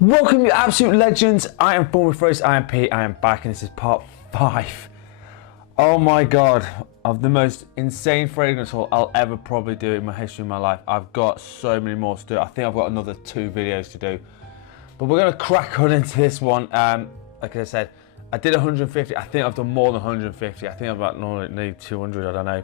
Welcome, you absolute legends. I am Born with Froze, I am Pete, I am back, and this is part 5. Oh my god, of the most insane fragrance haul I'll ever probably do in my history of my life. I've got so many more to do. I think I've got another 2 videos to do. But we're going to crack on into this one. Like I said, I did 150. I think I've done more than 150. I think I've about nearly 200, I don't know.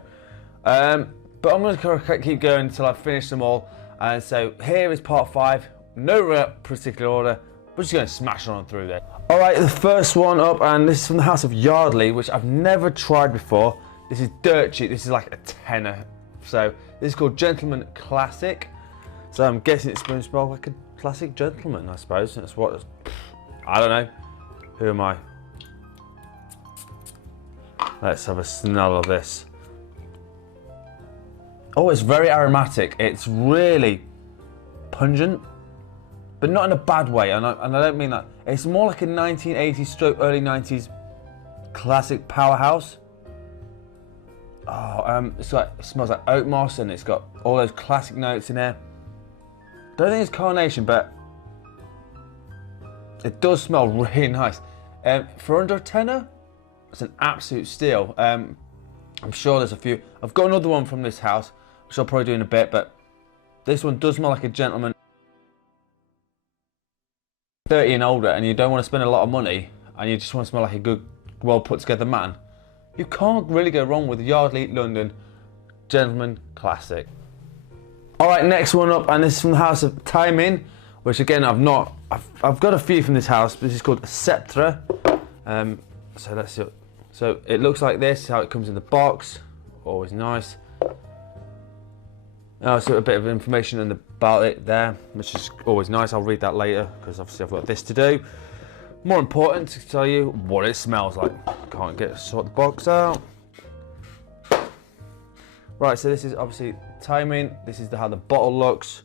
But I'm going to keep going until I've finished them all. And so here is part 5. No particular order. We're just going to smash on through there. Alright, the first one up, and this is from the house of Yardley, which I've never tried before. This is dirt cheap. This is like a tenner. So this is called Gentleman Classic. So I'm guessing it's going to smell like a classic gentleman, I suppose. That's what, I don't know. Who am I? Let's have a smell of this. Oh, it's very aromatic. It's really pungent, but not in a bad way, and I don't mean that. It's more like a 1980s stroke early 90s classic powerhouse. Oh, it's like, it smells like oak moss, and it's got all those classic notes in there. Don't think it's carnation, but it does smell really nice. For under a tenner, it's an absolute steal. I'm sure there's a few. I've got another one from this house, which I'll probably do in a bit, but this one does smell like a gentleman. 30 and older, and you don't want to spend a lot of money, and you just want to smell like a good, well put together man, you can't really go wrong with Yardley London Gentleman Classic. Alright, next one up, and this is from the house of Taimin, which again I've got a few from this house. This is called Sceptre. So let's see. So it looks like this, how it comes in the box. Always nice. So a bit of information about it there, which is always nice. I'll read that later because obviously I've got this to do. More important to tell you what it smells like. Can't sort the box out. Right, so this is obviously Taimin. This is how the bottle looks.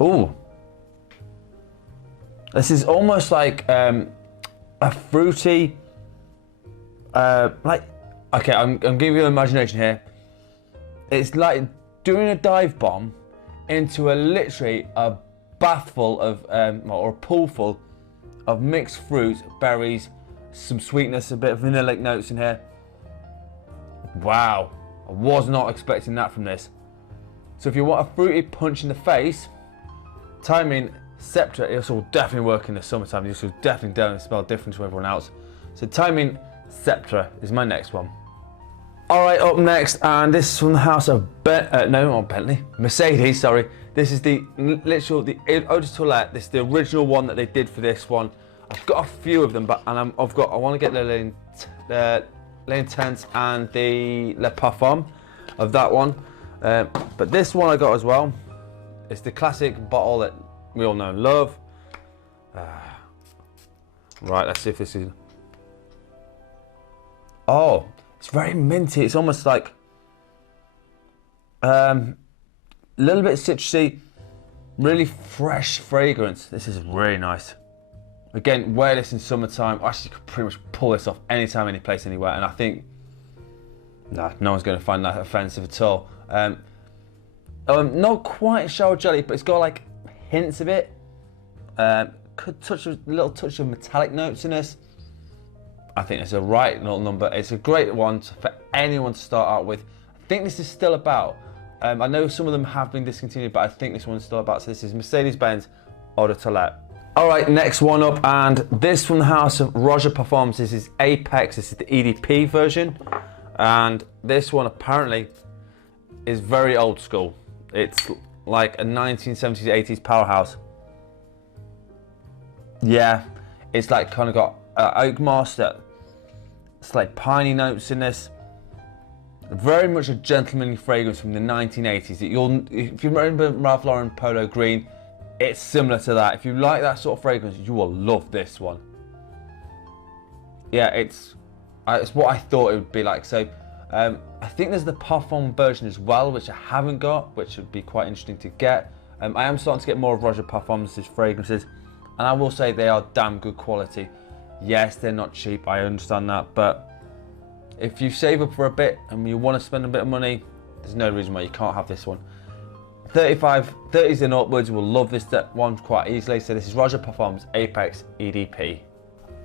Ooh. This is almost like a fruity, okay, I'm giving you an imagination here. It's like doing a dive bomb into literally a bath full of, or a pool full of mixed fruit, berries, some sweetness, a bit of vanillic notes in here. Wow, I was not expecting that from this. So if you want a fruity punch in the face, Taimin Sceptre, this will definitely work in the summertime. This will definitely smell different to everyone else. So Taimin Sceptre is my next one. Alright, up next, and this is from the house of Bentley, Mercedes, sorry. This is the Eau de Toilette. This is the original one that they did for this one. I've got a few of them, but I want to get the L'Intense and the Le Parfum of that one. But this one I got as well. It's the classic bottle that we all know and love. Right, let's see if this is... Oh, it's very minty. It's almost like a little bit citrusy, really fresh fragrance. This is really nice. Again, wear this in summertime. I actually could pretty much pull this off anytime, any place, anywhere, and I think no one's going to find that offensive at all. Not quite shower jelly, but it's got like hints of it. Could touch a little touch of metallic notes in this. I think it's a right little number. It's a great one for anyone to start out with. I think this is still about. I know some of them have been discontinued, but I think this one's still about. So this is Mercedes-Benz Eau de Toilette. All right, next one up, and this from the house of Roger Parfums. This is Apex. This is the EDP version, and this one apparently is very old school. It's like a 1970s, 80s powerhouse. Yeah, it's like kind of got oak moss, it's like piney notes in this. Very much a gentlemanly fragrance from the 1980s. If you remember Ralph Lauren Polo Green, it's similar to that. If you like that sort of fragrance, you will love this one. Yeah, it's what I thought it would be like. So I think there's the Parfum version as well, which I haven't got, which would be quite interesting to get. I am starting to get more of Roger Parfums' fragrances, and I will say they are damn good quality. Yes, they're not cheap, I understand that, but If you save up for a bit and you want to spend a bit of money, there's no reason why you can't have this one. 30s and upwards will love this one quite easily. So this is Roger Parfums Apex EDP.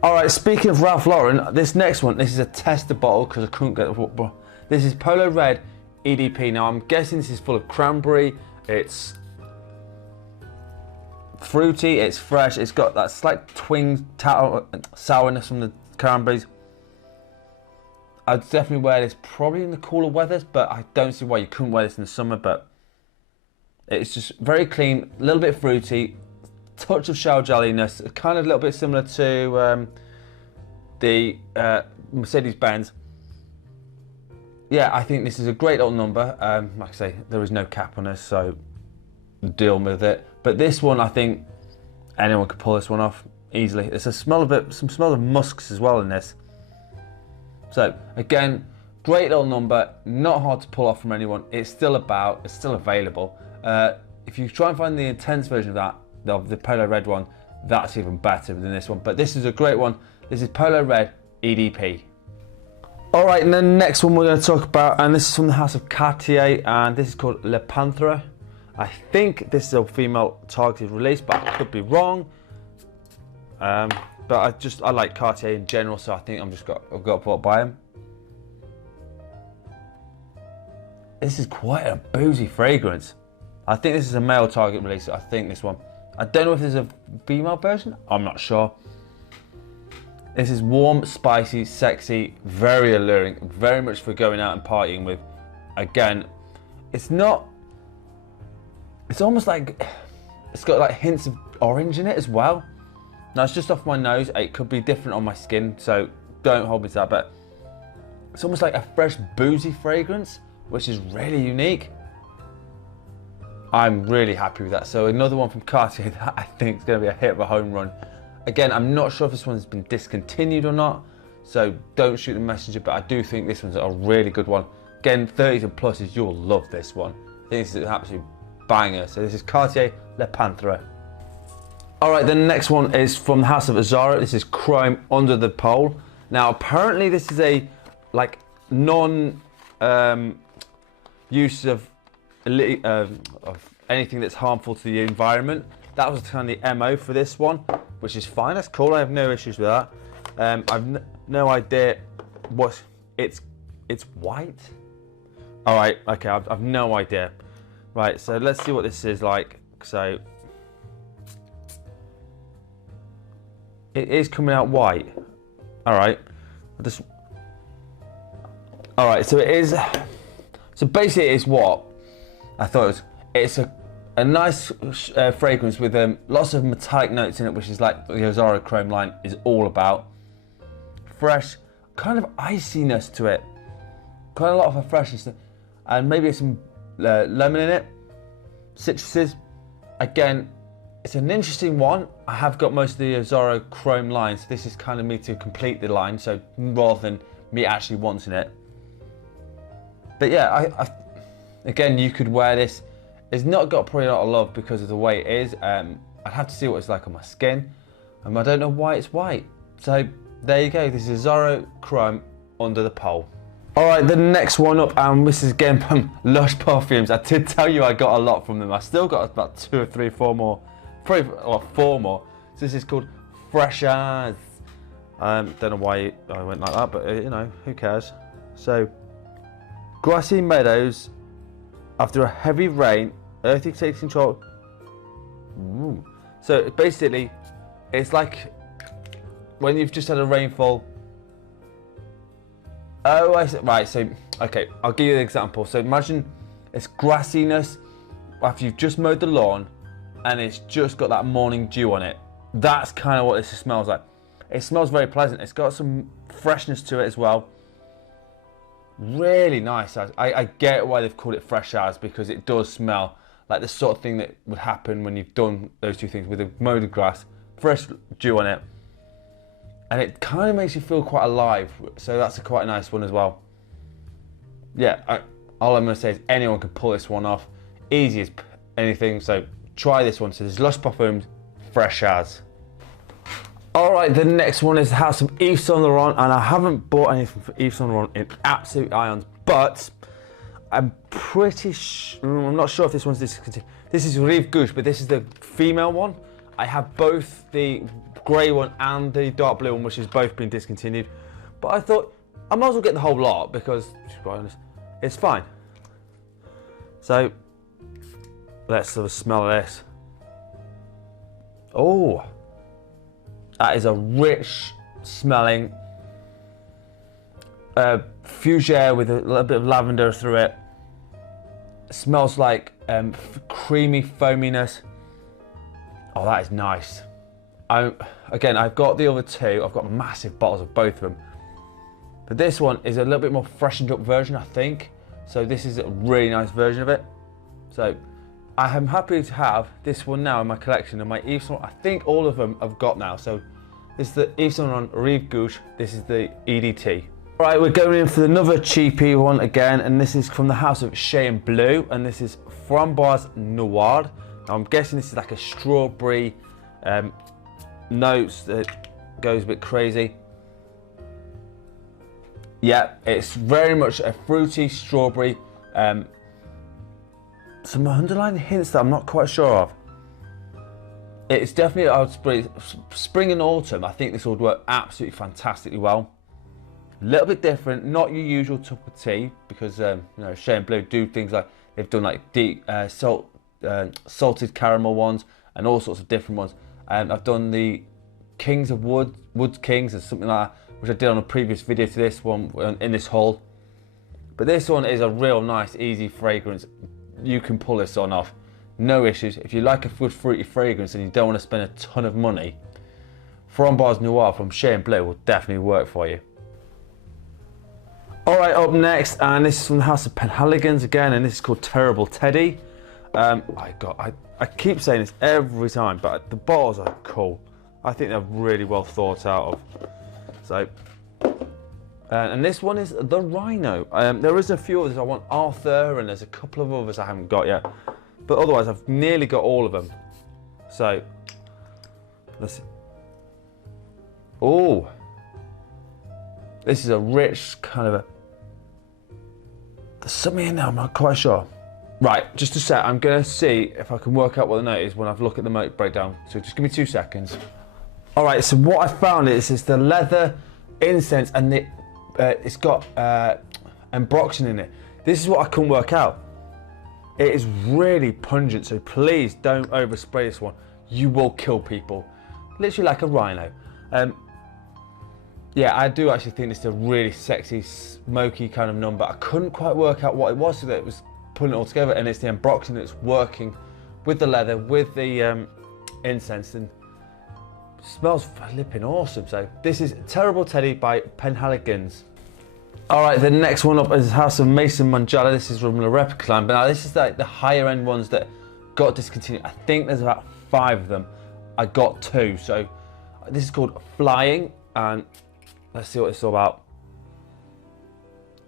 All right, speaking of Ralph Lauren, this next one, this is a tester bottle because I couldn't get. This is Polo Red EDP. Now I'm guessing this is full of cranberry. It's fruity, it's fresh, it's got that slight twing sourness from the cranberries. I'd definitely wear this probably in the cooler weathers, but I don't see why you couldn't wear this in the summer. But it's just very clean, a little bit fruity, touch of shower jelliness, kind of a little bit similar to the Mercedes-Benz. Yeah, I think this is a great little number. Like I say, there is no cap on this, so deal with it. But this one, I think anyone could pull this one off easily. There's a smell of it, some smell of musks as well in this. So again, great little number, not hard to pull off from anyone. It's still available. If you try and find the intense version of that, of the Polo Red one, that's even better than this one. But this is a great one. This is Polo Red EDP. All right, and the next one we're going to talk about, and this is from the house of Cartier, and this is called Le Panthère. I think this is a female targeted release, but I could be wrong. But I like Cartier in general, so I think I've got to put by them. This is quite a boozy fragrance. I think this is a male target release. I think this one. I don't know if there's a female version. I'm not sure. This is warm, spicy, sexy, very alluring, very much for going out and partying with. Again, it's almost like, it's got like hints of orange in it as well. Now it's just off my nose. It could be different on my skin, so don't hold me to that, but it's almost like a fresh, boozy fragrance, which is really unique. I'm really happy with that. So another one from Cartier that I think is going to be a hit of a home run. Again, I'm not sure if this one's been discontinued or not, so don't shoot the messenger, but I do think this one's a really good one. Again, 30s and pluses, you'll love this one. I think this is an absolute banger. So this is Cartier Le Panthère. All right, the next one is from the house of Azzaro. This is Chrome Under the Pole. Now, apparently this is a like use of anything that's harmful to the environment. That was kind of the MO for this one, which is fine. That's cool. I have no issues with that. I've no idea what it's white. All right, okay. I've no idea. Right, so let's see what this is like. So it is coming out white. All right. All right. So it is. So basically, it's what I thought it was. It's a nice fragrance with lots of metallic notes in it, which is like the Azzaro Chrome line is all about. Fresh, kind of iciness to it. Quite a lot of a freshness, and maybe some lemon in it. Citruses. Again, it's an interesting one. I have got most of the Azzaro Chrome line, so this is kind of me to complete the line, so rather than me actually wanting it. But yeah, again, you could wear this. It's not got probably a lot of love because of the way it is. I'd have to see what it's like on my skin. I don't know why it's white. So there you go. This is Azzaro Chrome Under the Pole. All right, the next one up, and this is again from Lush Perfumes. I did tell you I got a lot from them. I still got about 2 or 3, 4 more. Probably, or 4 more. So this is called Fresh As. Don't know why I went like that, but you know, who cares? So, grassy meadows after a heavy rain, earthy takes control. Ooh. So basically, it's like when you've just had a rainfall. Oh, I see. Right. So, okay, I'll give you an example. So imagine it's grassiness after you've just mowed the lawn, and it's just got that morning dew on it. That's kind of what this smells like. It smells very pleasant. It's got some freshness to it as well. Really nice. I get why they've called it Fresh As, because it does smell like the sort of thing that would happen when you've done those two things with a mowed grass, fresh dew on it, and it kind of makes you feel quite alive. So that's quite a nice one as well. Yeah, all I'm going to say is anyone can pull this one off, easy as anything. So try this one. So there's Lush Perfumes Fresh As. All right, the next one is the House of Yves Saint Laurent, and I haven't bought anything for Yves Saint Laurent in absolute ions, but I'm I'm not sure if this one's discontinued. This is Rive Gauche, but this is the female one. I have both the grey one and the dark blue one, which has both been discontinued. But I thought I might as well get the whole lot because, to be quite honest, it's fine. So let's have a smell of this. Oh, that is a rich smelling fougere with a little bit of lavender through it. It smells like creamy foaminess. Oh, that is nice. Again, I've got the other two. I've got massive bottles of both of them. But this one is a little bit more freshened up version, I think. So this is a really nice version of it. So I am happy to have this one now in my collection, and my Yves Saint Laurent, I think all of them I've got now. So this is the Yves Saint Laurent Rive Gauche, this is the EDT. All right, we're going in for another cheapy one again, and this is from the House of Chien Bleu, and this is Framboise Noir. Now I'm guessing this is like a strawberry notes that goes a bit crazy. Yeah, it's very much a fruity strawberry. Some underlying hints that I'm not quite sure of. It's definitely spring and autumn. I think this would work absolutely fantastically well. A little bit different, not your usual cup of tea, because you know, Chien Bleu do things like they've done like deep salted caramel ones and all sorts of different ones. I've done the Kings of Wood Kings or something like that, which I did on a previous video to this one in this haul. But this one is a real nice, easy fragrance. You can pull this on off, no issues. If you like a good fruity fragrance and you don't want to spend a ton of money, Framboise Noir from Chien Bleu will definitely work for you. All right, up next, and this is from the House of Penhaligon's again, and this is called Terrible Teddy. I keep saying this every time, but the bottles are cool. I think they're really well thought out of. So, and this one is the Rhino. There is a few others. I want Arthur, and there's a couple of others I haven't got yet. But otherwise, I've nearly got all of them. So, let's see. Oh, this is a rich kind of a. There's something in there, I'm not quite sure. Right, just a sec. I'm going to see if I can work out what the note is when I've looked at the note breakdown. So just give me 2 seconds. All right, so what I found is the leather incense, and it's got ambroxan in it. This is what I couldn't work out. It is really pungent, so please don't overspray this one. You will kill people, literally like a rhino. Yeah, I do actually think this is a really sexy, smoky kind of number. I couldn't quite work out what it was, so that it was putting it all together, and it's the ambroxan that's working with the leather, with the incense, and smells flipping awesome. So this is Terrible Teddy by Penhaligon's. All right, the next one up is House of Maison Margiela. This is from Le Repliclan, but now this is like the higher end ones that got discontinued. I think there's about 5 of them. I got 2, so this is called Flying, and let's see what it's all about.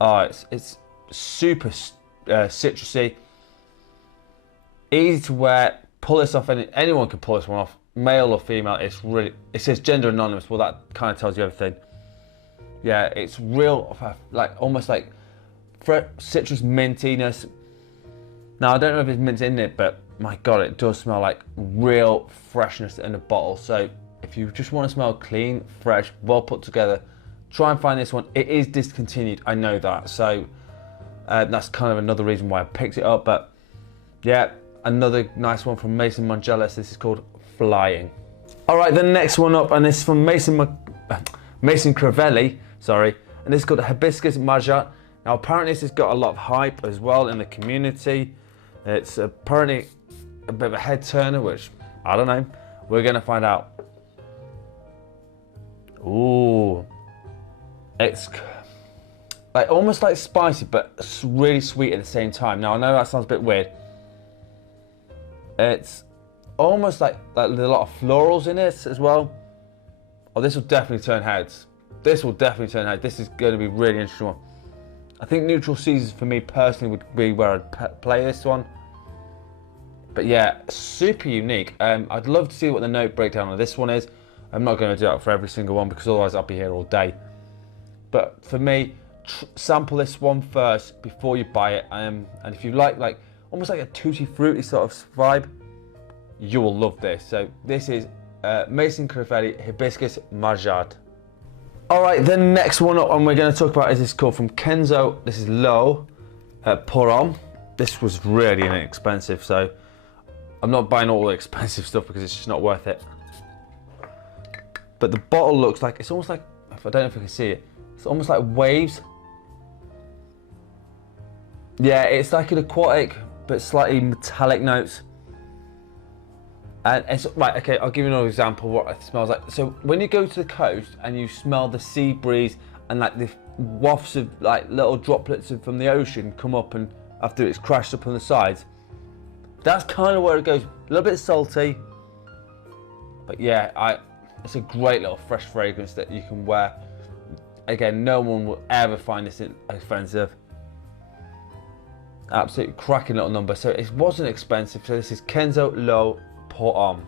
Oh, it's super citrusy, easy to wear. Pull this off, anyone can pull this one off, male or female. It's really, it says gender anonymous. Well, that kind of tells you everything. Yeah, it's real, like almost like citrus mintiness. Now I don't know if it's mint in it, but my God, it does smell like real freshness in a bottle. So if you just want to smell clean, fresh, well put together, try and find this one. It is discontinued, I know that. So that's kind of another reason why I picked it up. But yeah, another nice one from Maison Margiela. This is called Flying. All right, the next one up, and this is from Maison Crivelli, sorry, and this is called Hibiscus Marjat. Now apparently this has got a lot of hype as well in the community. It's apparently a bit of a head turner, which I don't know. We're gonna find out. Ooh, it's like almost like spicy, but really sweet at the same time. Now I know that sounds a bit weird. It's almost like there's a lot of florals in it as well. Oh, this will definitely turn heads. This will definitely turn heads. This is going to be really interesting one. I think Neutral Seasons for me personally would be where I'd play this one. But yeah, super unique. I'd love to see what the note breakdown of this one is. I'm not going to do that for every single one because otherwise I'll be here all day. But for me, sample this one first before you buy it. And if you like almost like a tutti frutti sort of vibe, you will love this. So this is Maison Crivelli Hibiscus Marjade. All right, the next one up, and we're going to talk about is this called from Kenzo. This is L'Eau Pour Homme. This was really inexpensive, so I'm not buying all the expensive stuff because it's just not worth it. But the bottle looks like, it's almost like, I don't know if you can see it, it's almost like waves. Yeah, it's like an aquatic, but slightly metallic notes. And it's, right, okay, I'll give you another example of what it smells like. So when you go to the coast and you smell the sea breeze and like the wafts of like little droplets from the ocean come up and after it's crashed up on the sides, that's kind of where it goes. A little bit salty, but yeah, it's a great little fresh fragrance that you can wear. Again, no one will ever find this expensive. Absolutely cracking little number. So it wasn't expensive. So this is Kenzo L'Eau Pour Homme.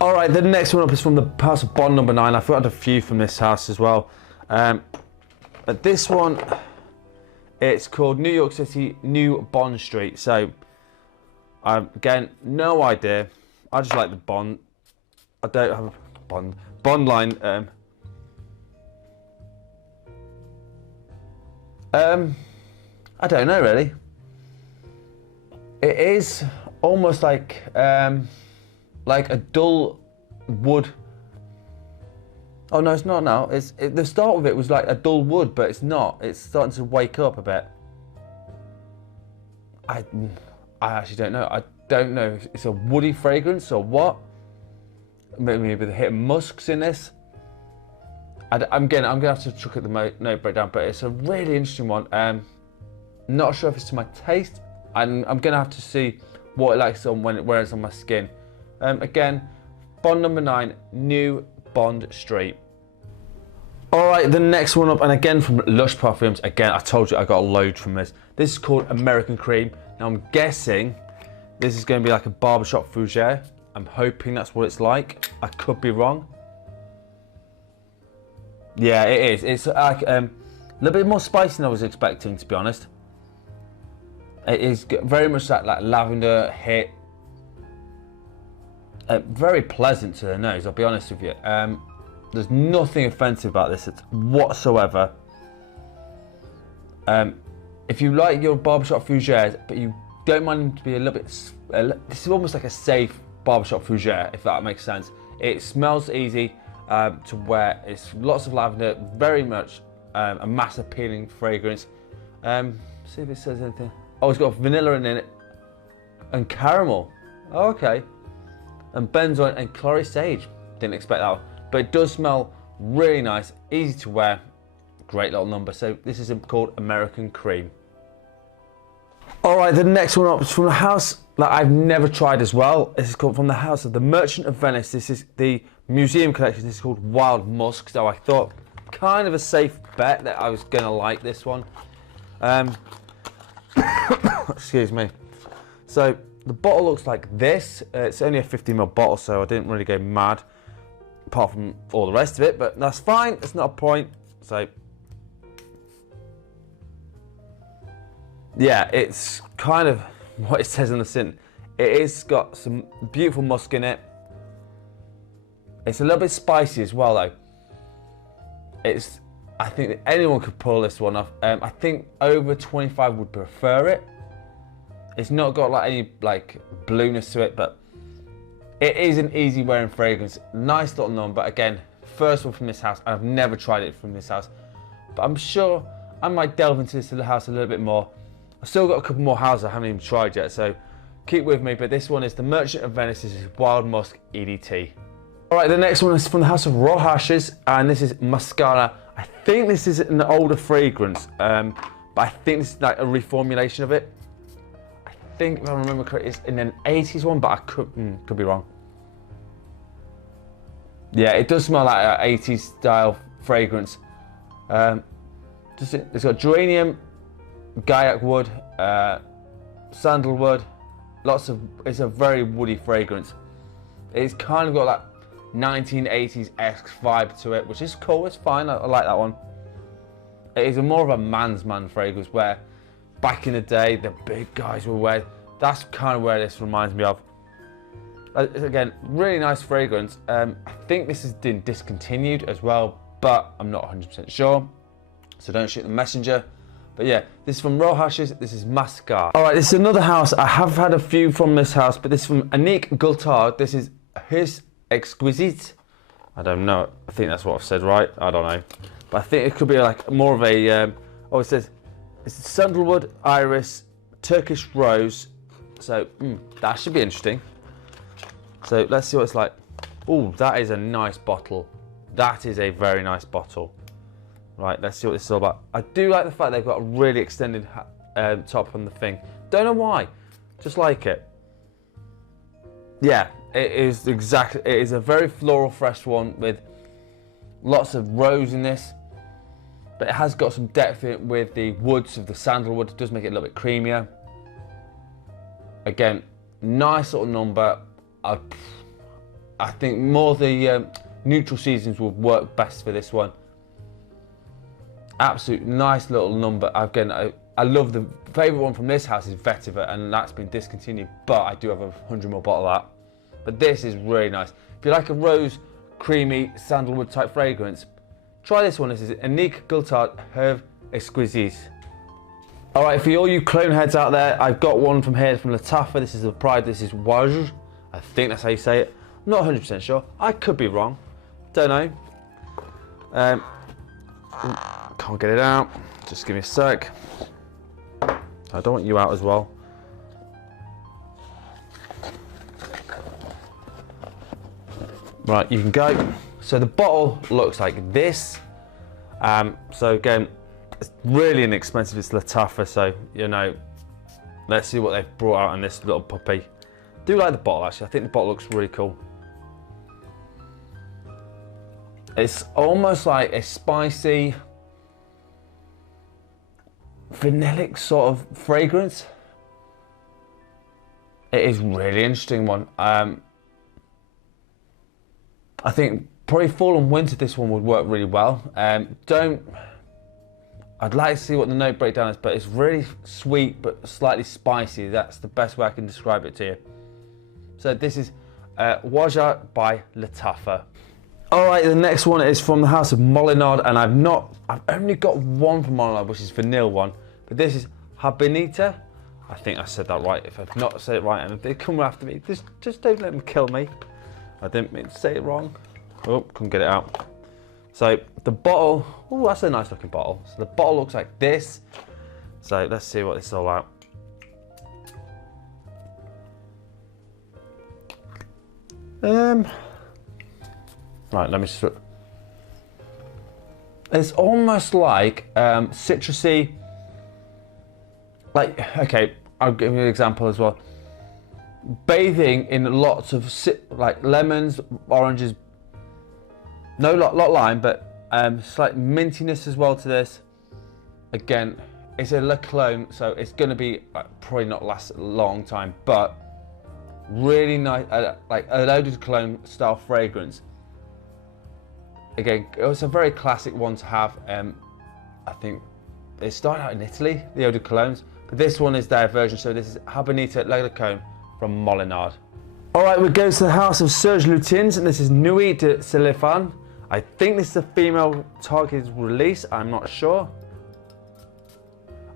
All right, the next one up is from the house of Bond number 9. I've got a few from this house as well. But this one, it's called New York City New Bond Street. So again, no idea. I just like the Bond. I don't have a Bond line. I don't know really. It is almost like a dull wood. Oh no, it's not now. The start of it was like a dull wood, but it's not. It's starting to wake up a bit. I actually don't know. I don't know if it's a woody fragrance or what. Maybe with a hit of musks in this. I'm gonna have to look at the note breakdown, but it's a really interesting one. Not sure if it's to my taste, and I'm gonna have to see what it likes on when it's on my skin. Again, Bond number 9, New Bond Street. All right, the next one up, and again from Lush Perfumes. Again, I told you I got a load from this. This is called American Cream. Now I'm guessing this is going to be like a barbershop fougere. I'm hoping that's what it's like. I could be wrong. Yeah, it is. It's like a little bit more spicy than I was expecting, to be honest. It is very much that like lavender hit. Very pleasant to the nose, I'll be honest with you. There's nothing offensive about this whatsoever. If you like your barbershop fougères, but you don't mind them to be a little bit, this is almost like a safe barbershop fougere, if that makes sense. It smells easy to wear. It's lots of lavender, very much a mass appealing fragrance. See if it says anything. Oh, it's got vanilla in it and caramel. Oh, okay. And benzoin and clary sage. Didn't expect that one. But it does smell really nice, easy to wear, great little number. So this is called American Cream. All right, the next one up is from the house that I've never tried as well. This is called from the house of the Merchant of Venice. This is the museum collection. This is called Wild Musk. So I thought kind of a safe bet that I was gonna like this one. Excuse me. So the bottle looks like this. It's only a 50ml bottle, so I didn't really go mad, apart from all the rest of it, but that's fine. It's not a point. So yeah, it's kind of what it says on the tin. It is got some beautiful musk in it. It's a little bit spicy as well, though. I think that anyone could pull this one off. I think over 25 would prefer it. It's not got like any like blueness to it, but it is an easy wearing fragrance. Nice little number. But again, first one from this house. I've never tried it from this house, but I'm sure I might delve into this house a little bit more. I've still got a couple more houses I haven't even tried yet, so keep with me. But this one is the Merchant of Venice. This is Wild Musk EDT. All right, the next one is from the house of Rohaches, and this is Mascara. I think this is an older fragrance, but I think this is like a reformulation of it. I think, if I remember correctly, it's in an 80s one, but I could be wrong. Yeah, it does smell like an 80s style fragrance. It's got geranium, gaiac wood, sandalwood, it's a very woody fragrance. It's kind of got that 1980s-esque vibe to it, which is cool. It's fine. I like that one. It is more of a man's man fragrance, where back in the day the big guys were wearing. That's kind of where this reminds me of. Again, really nice fragrance. I think this has been discontinued as well, but I'm not 100% sure, so don't shoot the messenger. But yeah, this is from Rohaches. This is Mascar. All right, this is another house. I have had a few from this house, but this is from Annick Gulthard. This is his Exquisite. I don't know. I think that's what I've said right. I don't know, but I think it could be like more of a. Oh, it says it's sandalwood, iris, Turkish rose. So that should be interesting. So let's see what it's like. Oh, that is a nice bottle. That is a very nice bottle. Right, let's see what this is all about. I do like the fact they've got a really extended top on the thing. Don't know why, just like it. Yeah, it is exactly. It is a very floral, fresh one with lots of rose in this, but it has got some depth in it with the woods of the sandalwood. It does make it a little bit creamier. Again, nice little number. I think more the neutral seasons would work best for this one. Absolute nice little number. Again, I love the favourite one from this house is Vetiver, and that's been discontinued, but I do have a 100ml bottle of that. But this is really nice. If you like a rose, creamy, sandalwood type fragrance, try this one. This is Annick Gulthard Herve Exquisite. All right, for all you clone heads out there, I've got one from here from Lattafa. This is the Pride. This is Waj. I think that's how you say it. I'm not 100% sure. I could be wrong. Don't know. Can't get it out. Just give me a sec. I don't want you out as well. Right, you can go. So the bottle looks like this. So again, it's really inexpensive. It's Lattafa, so you know. Let's see what they've brought out in this little puppy. I do like the bottle actually. I think the bottle looks really cool. It's almost like a spicy, vanillic sort of fragrance. It is really interesting one. I think probably fall and winter this one would work really well. I'd like to see what the note breakdown is, but it's really sweet but slightly spicy. That's the best way I can describe it to you. So this is Waja by Lattafa. All right, the next one is from the house of Molinard, and I've only got one from Molinard, which is vanilla one, but this is Habanita. I think I said that right. If I've not said it right and if they come after me, just don't let them kill me. I didn't mean to say it wrong. Oh, couldn't get it out. So the bottle, oh, that's a nice looking bottle. So the bottle looks like this. So let's see what this is all about. Right, let me just. It's almost like citrusy. Like, okay, I'll give you an example as well. Bathing in lots of like lemons, oranges. No, lot lime, but slight mintiness as well to this. Again, it's a Le Cologne, so it's going to be probably not last a long time, but really nice, like a Eau de Cologne style fragrance. Again, it was a very classic one to have. I think they started out in Italy, the Eau de Colognes, but this one is their version. So this is Habanita Le Cologne from Molinard. All right, we go to the house of Serge Lutens, and this is Nuit de Céléphane. I think this is a female targeted release. I'm not sure.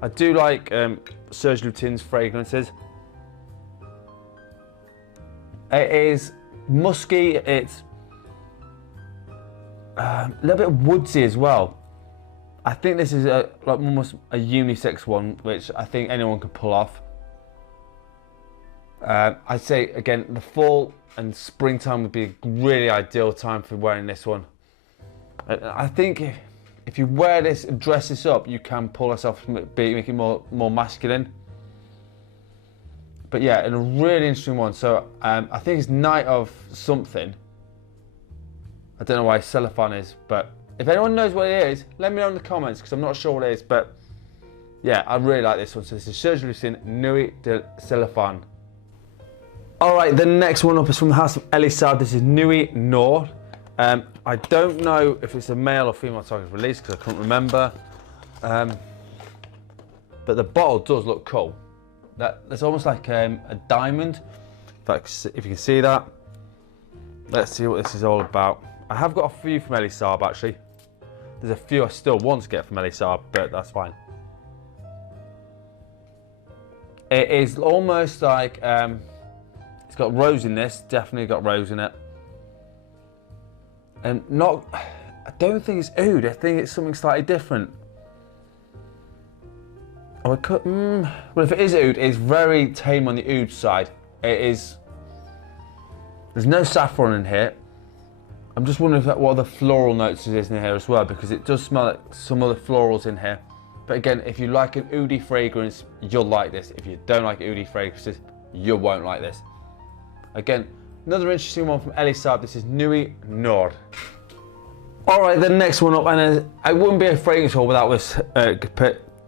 I do like Serge Lutens fragrances. It is musky. It's a little bit woodsy as well. I think this is like almost a unisex one, which I think anyone could pull off. I'd say again, the fall and springtime would be a really ideal time for wearing this one. I think if you wear this and dress this up, you can pull this off, make it more masculine. But yeah, and a really interesting one. So I think it's Night of something. I don't know why Céléphane is, but if anyone knows what it is, let me know in the comments, because I'm not sure what it is. But yeah, I really like this one. So this is Serge Lutens Nuit de Céléphane. All right, the next one up is from the house of Elie Saab. This is Nuit Nord. I don't know if it's a male or female target release because I can't remember. But the bottle does look cool. That's almost like a diamond. If you can see that. Let's see what this is all about. I have got a few from Elie Saab actually. There's a few I still want to get from Elie Saab, but that's fine. It is almost like, it's got rose in this, definitely got rose in it. And I don't think it's oud, I think it's something slightly different. Well, if it is oud, it's very tame on the oud side. There's no saffron in here. I'm just wondering what other floral notes is in here as well, because it does smell like some other florals in here. But again, if you like an oudy fragrance, you'll like this. If you don't like oudy fragrances, you won't like this. Again, another interesting one from Elie Saab. This is Nuit Nord. All right, the next one up, and I wouldn't be a fragrance haul without this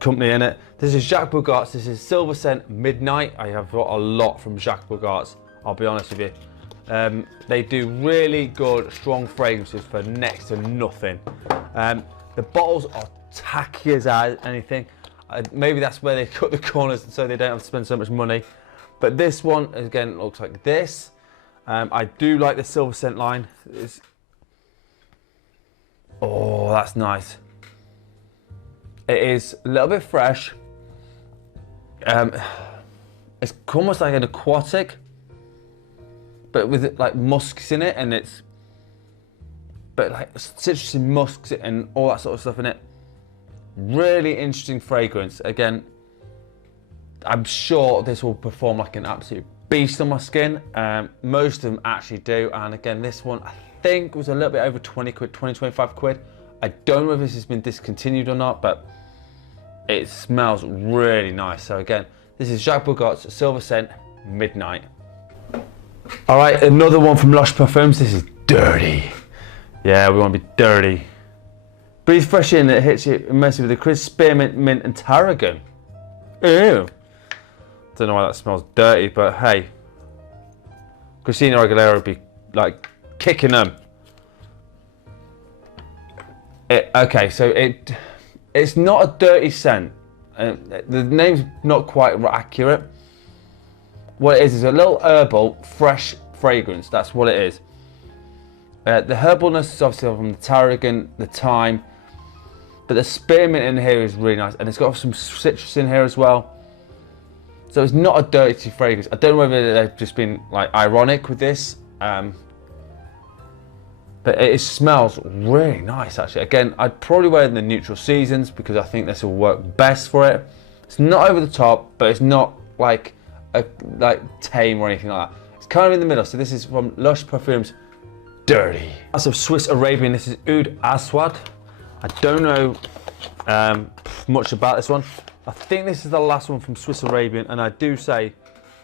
company in it. This is Jacques Bourgault's. This is Silver Scent Midnight. I have got a lot from Jacques Bourgault's, I'll be honest with you. They do really good, strong fragrances for next to nothing. The bottles are tacky as anything. Maybe that's where they cut the corners so they don't have to spend so much money. But this one, again, looks like this. I do like the Silver Scent line. Oh, that's nice. It is a little bit fresh. It's almost like an aquatic, but with like musks in it, and but like citrusy musks and all that sort of stuff in it. Really interesting fragrance. Again, I'm sure this will perform like an absolute beast on my skin. Most of them actually do, and again, this one I think was a little bit over 20 quid, 25 quid. I don't know if this has been discontinued or not, but it smells really nice. So again, this is Jacques Bourgault's Silver Scent Midnight. All right, another one from Lush Parfums. This is Dirty. Yeah, we want to be dirty. Breathe fresh in, it hits you immensely with the crisp spearmint, mint, and tarragon. Ew. Don't know why that smells dirty, but hey, Christina Aguilera would be like kicking them. Okay, so it's not a dirty scent. The name's not quite accurate. What it is a little herbal, fresh fragrance. That's what it is. The herbalness is obviously from the tarragon, the thyme, but the spearmint in here is really nice, and it's got some citrus in here as well. So it's not a dirty fragrance. I don't know whether they've just been like ironic with this, but it smells really nice actually. Again, I'd probably wear it in the neutral seasons because I think this will work best for it. It's not over the top, but it's not like tame or anything like that. It's kind of in the middle. So this is from Lush Parfums Dirty. That's of Swiss Arabian. This is Oud Aswad. I don't know much about this one. I think this is the last one from Swiss Arabian, and I do say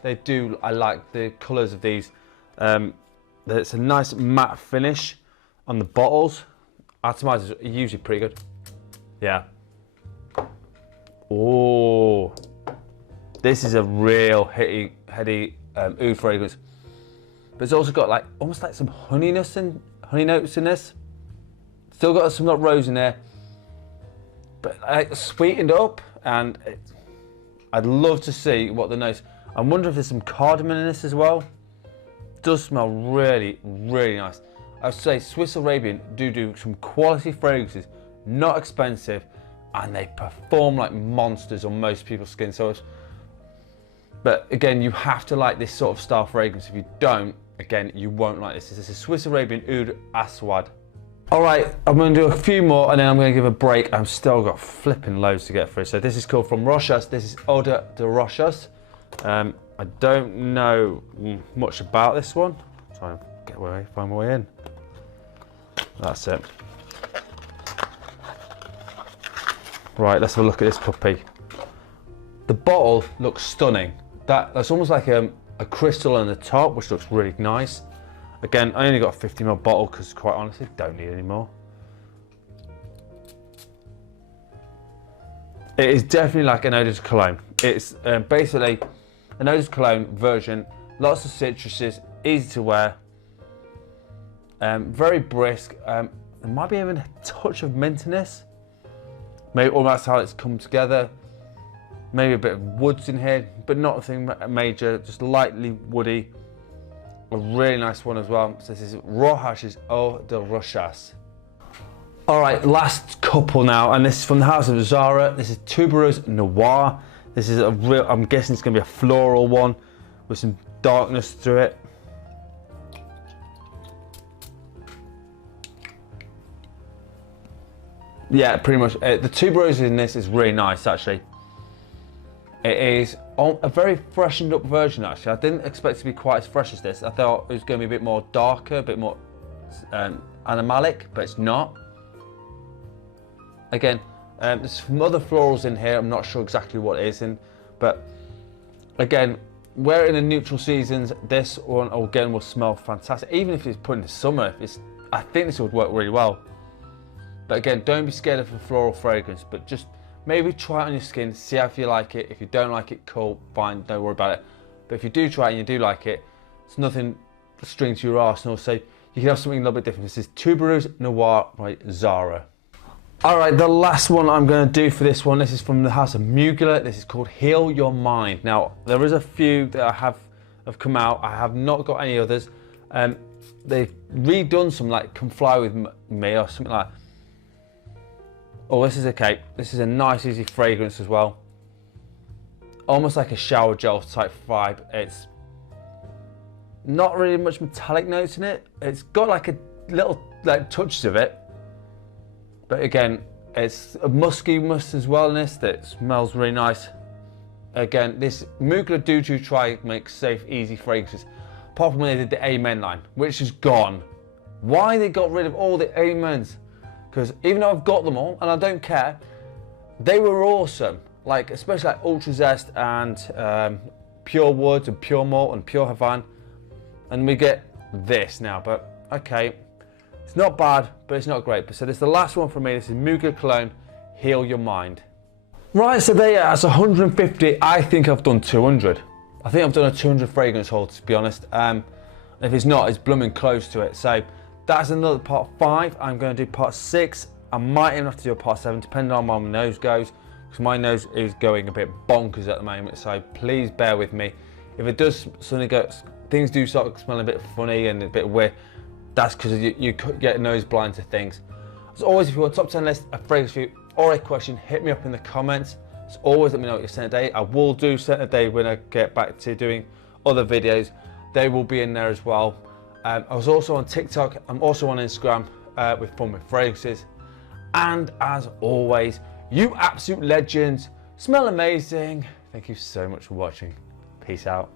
I like the colours of these. It's a nice matte finish on the bottles. Atomizers are usually pretty good. Yeah. Oh, this is a real heady oud fragrance. But it's also got like almost like some honey notes in this. Still got rose in there, but like sweetened up. And I'd love to see what the notes. I wonder if there's some cardamom in this as well. It does smell really, really nice. I would say Swiss Arabian do some quality fragrances, not expensive, and they perform like monsters on most people's skin. But again, you have to like this sort of style fragrance. If you don't, again, you won't like this. This is a Swiss Arabian Oud Aswad. All right, I'm going to do a few more and then I'm going to give a break. I've still got flipping loads to get through. So this is called from Rochas. This is Eau de Rochas. I don't know much about this one. Try and find my way in. That's it. Right, let's have a look at this puppy. The bottle looks stunning. That's almost like a crystal on the top, which looks really nice. Again, I only got a 50ml bottle because quite honestly, don't need any more. It is definitely like an eau de cologne. It's basically an eau de cologne version, lots of citruses, easy to wear, very brisk. There might be even a touch of mintiness. Maybe all that's how it's come together. Maybe a bit of woods in here, but not nothing major, just lightly woody. A really nice one as well. So this is Rojas Eau de Rochas. All right, last couple now, and this is from the House of Zara. This is Tuberose Noir. This is a real, I'm guessing it's gonna be a floral one with some darkness through it. Yeah, pretty much. The tuberose in this is really nice, actually. It is a very freshened up version, actually. I didn't expect it to be quite as fresh as this. I thought it was going to be a bit more darker, a bit more animalic, but it's not. Again, there's some other florals in here. I'm not sure exactly what it is in, but again, we're in the neutral seasons. This one again will smell fantastic, even if it's put in the summer. I think this would work really well. But again, don't be scared of a floral fragrance, but just maybe try it on your skin, see how you like it. If you don't like it, cool, fine, don't worry about it. But if you do try it and you do like it, it's nothing string to your arsenal, so you can have something a little bit different. This is Tuberose Noir by Zara. All right, the last one I'm going to do for this one, this is from the House of Mugler. This is called Heal Your Mind. Now, there is a few that have come out. I have not got any others. They've redone some, like Come Fly With Me or something like that. Oh, this is okay. This is a nice, easy fragrance as well. Almost like a shower gel type vibe. It's not really much metallic notes in it. It's got like a little touches of it. But again, it's a musky must as well in this that smells really nice. Again, this Mugler do try to make safe, easy fragrances. Apart from when they did the Amen line, which is gone. Why they got rid of all the Amens? Because even though I've got them all, and I don't care, they were awesome. Like, especially like Ultra Zest and Pure Woods and Pure Malt and Pure Havana. And we get this now, but okay. It's not bad, but it's not great. So this is the last one for me. This is Mugler Cologne, Heal Your Mind. Right, so there you are, that's 150. I think I've done 200. I think I've done a 200 fragrance haul, to be honest. If it's not, it's blooming close to it. So that's another part 5. I'm going to do part 6. I might even have to do a part 7, depending on how my nose goes, because my nose is going a bit bonkers at the moment. So please bear with me. If it does suddenly go, things do start smelling a bit funny and a bit weird, that's because you get nose blind to things. As always, if you want a top 10 list, a fragrance review, or a question, hit me up in the comments. As always, let me know what your scent of the day. I will do scent of the day when I get back to doing other videos. They will be in there as well. I was also on TikTok. I'm also on Instagram with Fun With Fragrances. And as always, you absolute legends, smell amazing. Thank you so much for watching. Peace out.